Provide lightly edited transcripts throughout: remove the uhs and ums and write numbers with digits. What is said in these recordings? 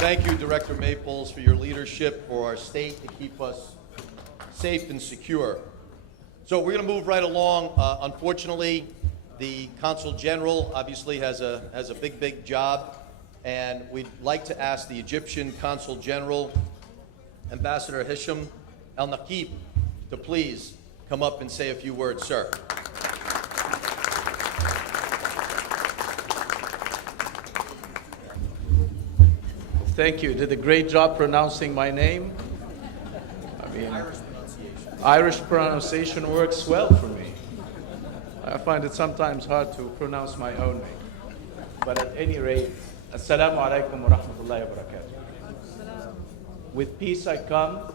Thank you, Director Maples, for your leadership for our state to keep us safe and secure. So we're going to move right along. Unfortunately, the Consul General obviously has a big job, and we'd like to ask the Egyptian Consul General, Ambassador Hisham al-Naqib, to please come up and say a few words, sir. Thank you. You did a great job pronouncing my name. Irish pronunciation works well for me. I find it sometimes hard to pronounce my own name. But at any rate, Assalamu alaikum wa rahmatullahi wa barakatuh. With peace I come,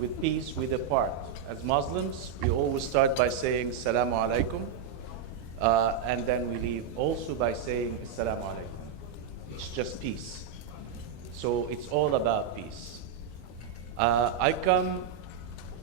with peace we depart. As Muslims, we always start by saying Assalamu alaikum, and then we leave also by saying Assalamu alaikum. It's just peace. So it's all about peace. I come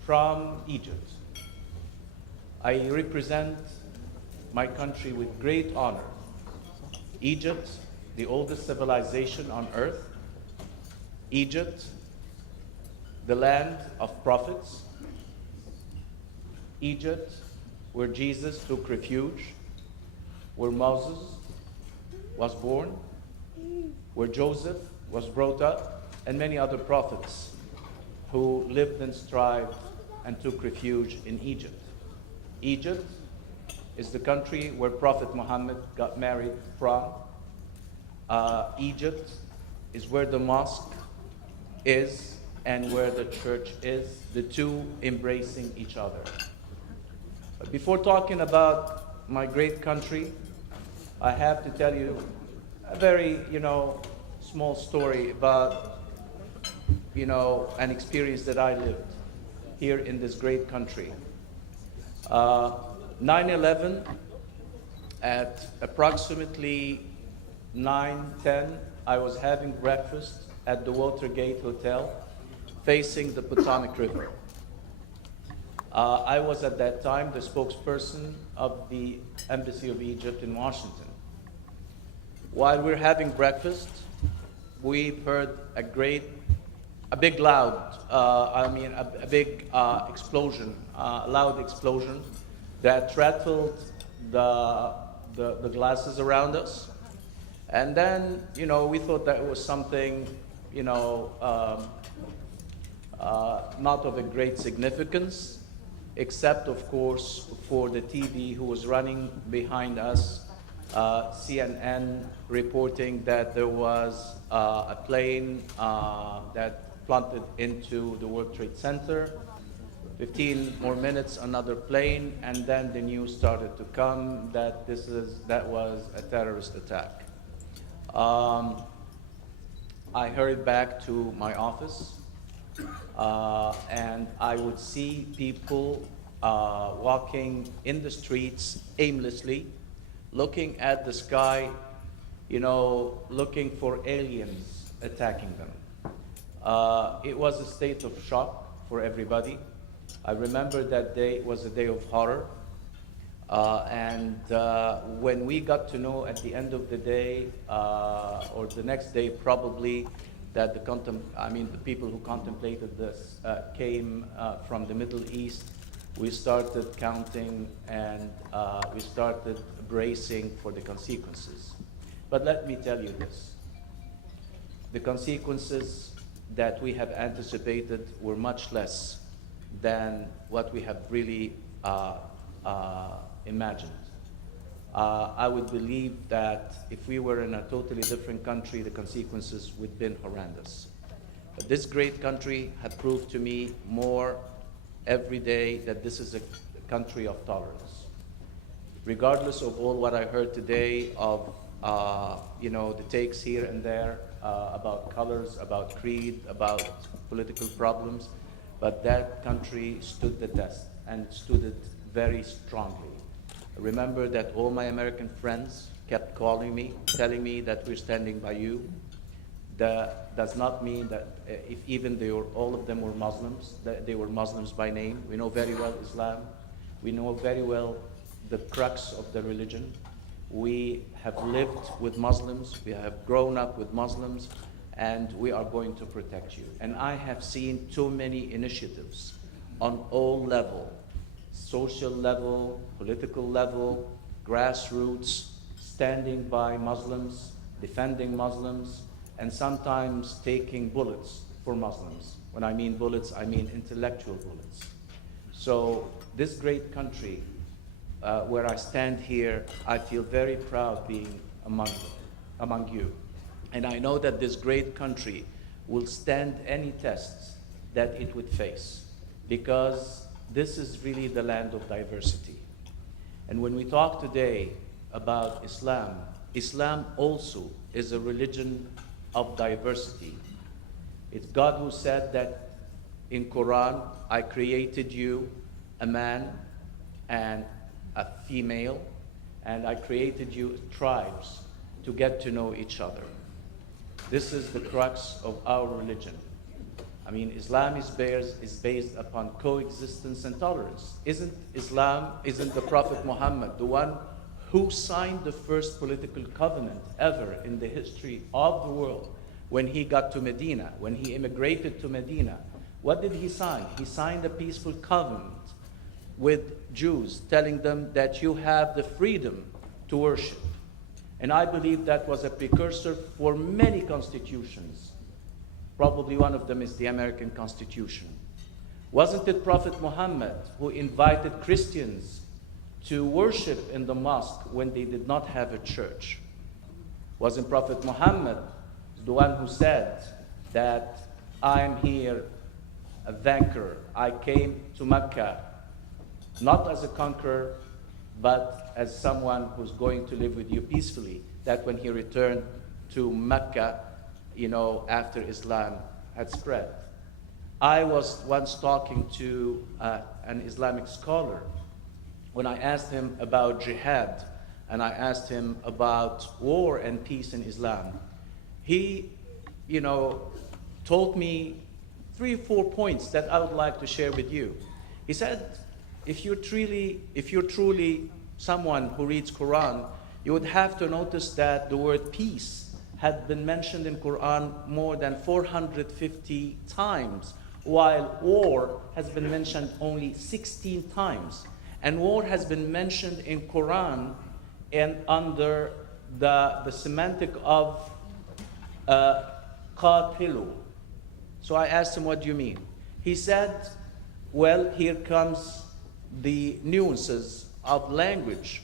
from Egypt. I represent my country with great honor. Egypt, the oldest civilization on earth. Egypt, the land of prophets. Egypt, where Jesus took refuge, where Moses was born, where Joseph was brought up, and many other prophets who lived and strived and took refuge in Egypt. Egypt is the country where Prophet Muhammad got married from. Egypt is where the mosque is and where the church is, the two embracing each other. But before talking about my great country, I have to tell you a very, small story about, an experience that I lived here in this great country. 9/11, at approximately 9:10, I was having breakfast at the Watergate Hotel facing the Potomac River. I was at that time the spokesperson of the Embassy of Egypt in Washington. While we're having breakfast, we heard a big explosion, a loud explosion that rattled the glasses around us. And then, we thought that it was something, not of a great significance, except, of course, for the TV who was running behind us, CNN reporting that there was a plane that plummeted into the World Trade Center. 15 more minutes, another plane, and then the news started to come that that was a terrorist attack. I hurried back to my office, and I would see people walking in the streets aimlessly, looking at the sky, looking for aliens attacking them. It was a state of shock for everybody. I remember that day was a day of horror. And when we got to know at the end of the day, or the next day probably, that the people who contemplated this came from the Middle East, we started counting and we started bracing for the consequences. But let me tell you this. The consequences that we have anticipated were much less than what we have really imagined. I would believe that if we were in a totally different country, the consequences would have been horrendous. But this great country had proved to me more every day that this is a country of tolerance. Regardless of all what I heard today of the takes here and there about colors, about creed, about political problems, but that country stood the test and stood it very strongly. Remember that all my American friends kept calling me, telling me that we're standing by you. That does not mean that if even all of them were Muslims, that they were Muslims by name. We know very well Islam. We know very well the crux of the religion. We have lived with Muslims. We have grown up with Muslims. and we are going to protect you. And I have seen too many initiatives on all levels, social level, political level, grassroots, standing by Muslims, defending Muslims, and sometimes taking bullets for Muslims. When I mean bullets, I mean intellectual bullets. So this great country, where I stand here, I feel very proud being among you. And I know that this great country will stand any tests that it would face, because this is really the land of diversity. And when we talk today about Islam, Islam also is a religion of diversity. It's God who said that in Quran, I created you a man and a female, and I created you tribes to get to know each other. This is the crux of our religion. I mean, Islam is based upon coexistence and tolerance. Isn't the Prophet Muhammad the one who signed the first political covenant ever in the history of the world when he got to Medina, when he immigrated to Medina? What did he sign? He signed a peaceful covenant with Jews, telling them that you have the freedom to worship. And I believe that was a precursor for many constitutions. Probably one of them is the American Constitution. Wasn't it Prophet Muhammad who invited Christians to worship in the mosque when they did not have a church? Wasn't Prophet Muhammad the one who said that I am here a vanquisher? I came to Mecca not as a conqueror, but as someone who's going to live with you peacefully. That when he returned to Mecca, after Islam had spread. I was once talking to an Islamic scholar when I asked him about jihad, and I asked him about war and peace in Islam. He, told me 3 or 4 points that I would like to share with you. He said, if you're truly someone who reads Quran, you would have to notice that the word peace had been mentioned in Quran more than 450 times, while war has been mentioned only 16 times. And war has been mentioned in Quran and under the semantic of qatilu. So I asked him, what do you mean? He said, well, here comes the nuances of language.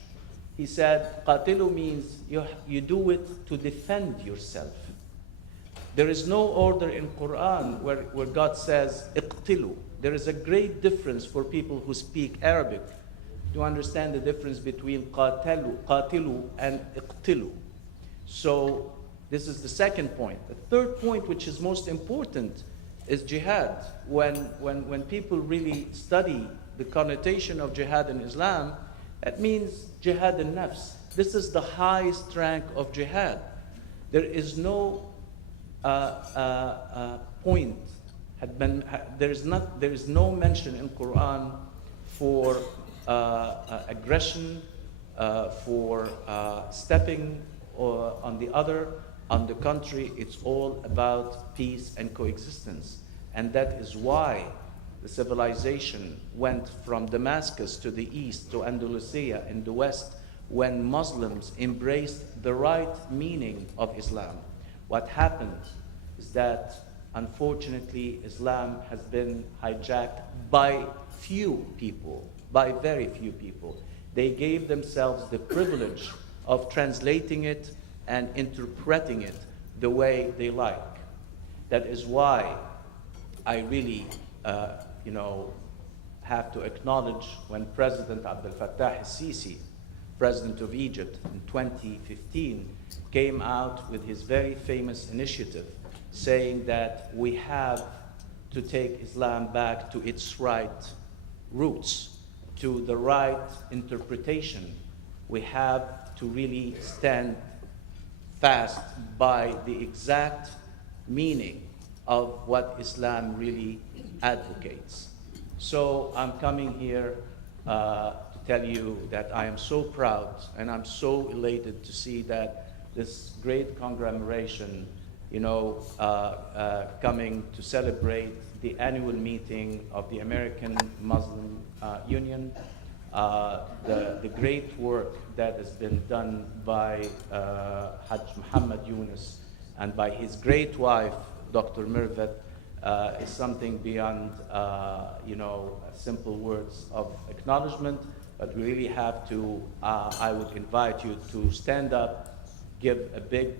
He said, qatilu means you do it to defend yourself. There is no order in Quran where God says, iqtilu. There is a great difference for people who speak Arabic to understand the difference between qatilu and iqtilu. So this is the second point. The third point, which is most important, is jihad. When people really study the connotation of jihad in Islam, that means jihad al-nafs. This is the highest rank of jihad. There is no there is no mention in Quran for aggression, for stepping on the other. On the contrary, it's all about peace and coexistence. And that is why the civilization went from Damascus to the east to Andalusia in the west, when Muslims embraced the right meaning of Islam. What happened is that, unfortunately, Islam has been hijacked by few people, by very few people. They gave themselves the privilege of translating it and interpreting it the way they like. That is why I really have to acknowledge when President Abdel Fattah al-Sisi, President of Egypt in 2015, came out with his very famous initiative saying that we have to take Islam back to its right roots, to the right interpretation. We have to really stand fast by the exact meaning of what Islam really advocates. So I'm coming here to tell you that I am so proud and I'm so elated to see that this great conglomeration coming to celebrate the annual meeting of the American Muslim Union, the great work that has been done by Hajj Muhammad Yunus and by his great wife, Dr. Mirvat, is something beyond, simple words of acknowledgement, but we really have to, I would invite you to stand up, give a big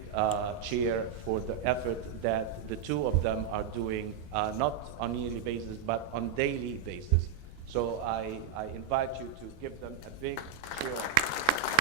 cheer for the effort that the two of them are doing, not on a yearly basis, but on daily basis. So I invite you to give them a big cheer.